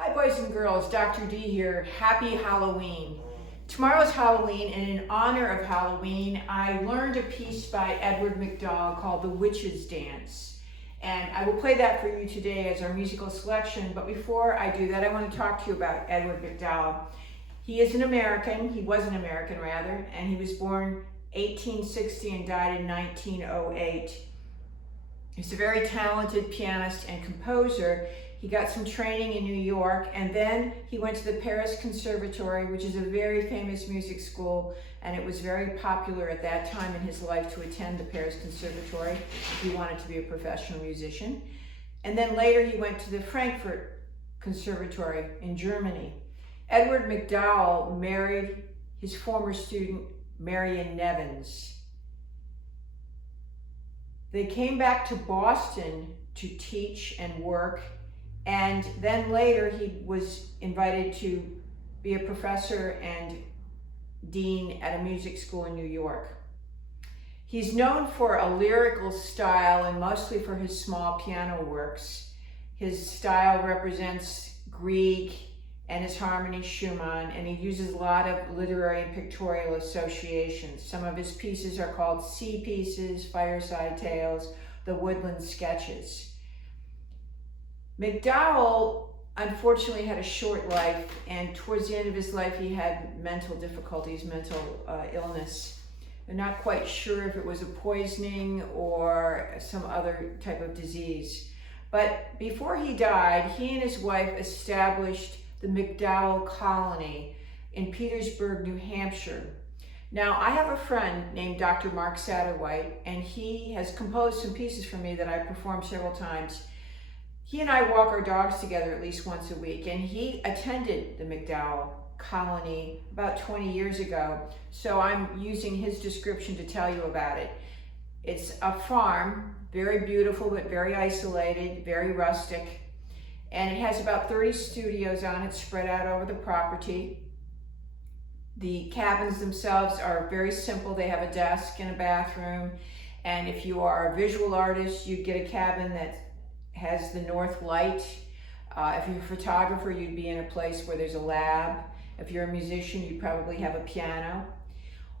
Hi boys and girls, Dr. D here. Happy Halloween. Tomorrow's Halloween, and in honor of Halloween, I learned a piece by Edward MacDowell called The Witch's Dance. And I will play that for you today as our musical selection, but before I do that, I want to talk to you about Edward MacDowell. He is an American, he was an American rather, and he was born 1860 and died in 1908. He's a very talented pianist and composer. He got some training in New York, and then he went to the Paris Conservatory, which is a very famous music school, and it was very popular at that time in his life to attend the Paris Conservatory if he wanted to be a professional musician. And then later he went to the Frankfurt Conservatory in Germany. Edward MacDowell married his former student, Marion Nevins. They came back to Boston to teach and work, and then later he was invited to be a professor and dean at a music school in New York. He's known for a lyrical style and mostly for his small piano works. His style represents Grieg and his harmony Schumann, and he uses a lot of literary and pictorial associations. Some of his pieces are called Sea Pieces, Fireside Tales, the Woodland Sketches. MacDowell unfortunately had a short life, and towards the end of his life he had mental difficulties, mental illness. They're not quite sure if it was a poisoning or some other type of disease. But before he died, he and his wife established the MacDowell Colony in Petersburg, New Hampshire. Now, I have a friend named Dr. Mark Satterwhite, and he has composed some pieces for me that I performed several times. He and I walk our dogs together at least once a week, and he attended the MacDowell Colony about 20 years ago, so I'm using his description to tell you about it. It's a farm, very beautiful but very isolated, very rustic, and it has about 30 studios on it spread out over the property. The cabins themselves are very simple. They have a desk and a bathroom, and if you are a visual artist, you'd get a cabin that has the north light. If you're a photographer, you'd be in a place where there's a lab. If you're a musician, you'd probably have a piano.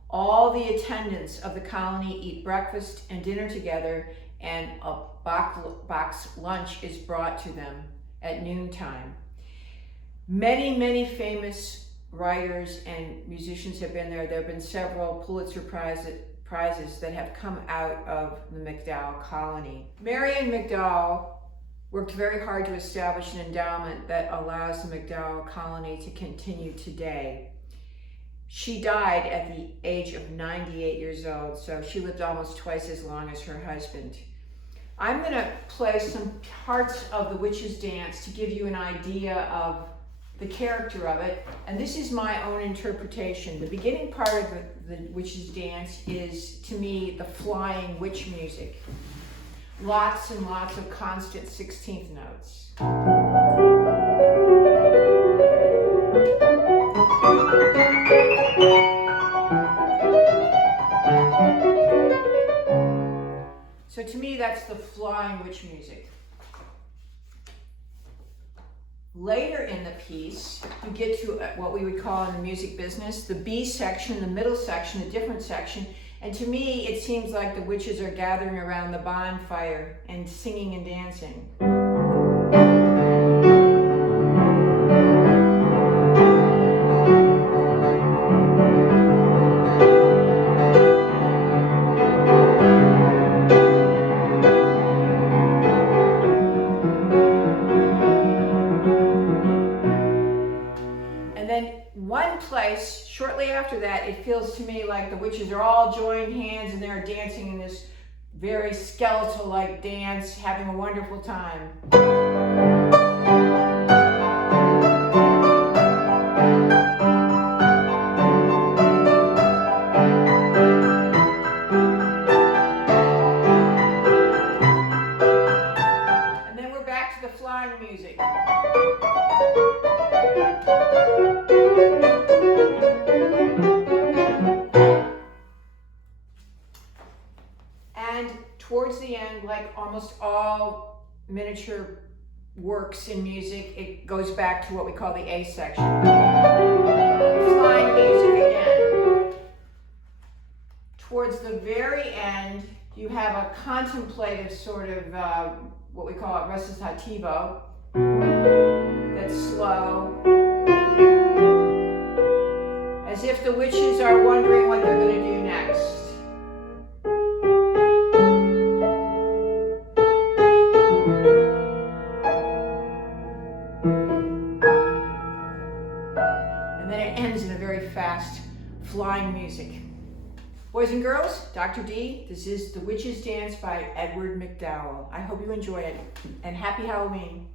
All the attendants of the colony eat breakfast and dinner together, and a box lunch is brought to them at noontime. Many famous writers and musicians have been there. There have been several Pulitzer prizes that have come out of the MacDowell Colony. Marion MacDowell worked very hard to establish an endowment that allows the MacDowell Colony to continue today. She died at the age of 98 years old, so she lived almost twice as long as her husband. I'm going to play some parts of The Witch's Dance to give you an idea of the character of it, and this is my own interpretation. The beginning part of the Witch's Dance is, to me, the flying witch music. Lots and lots of constant 16th notes. So to me, that's the flying witch music. Later in the piece, you get to what we would call in the music business, the B section, the middle section, the different section. And to me, it seems like the witches are gathering around the bonfire and singing and dancing. One place, shortly after that, it feels to me like the witches are all joining hands and they're dancing in this very skeletal-like dance, having a wonderful time. And then we're back to the flying music. And towards the end, like almost all miniature works in music, it goes back to what we call the A section. Flying music again. Towards the very end, you have a contemplative sort of, what we call a recitativo. That's slow. As if the witches are wondering what they're going to do next. And then it ends in a very fast, flying music. Boys and girls, Dr. D, this is The Witch's Dance by Edward MacDowell. I hope you enjoy it, and happy Halloween.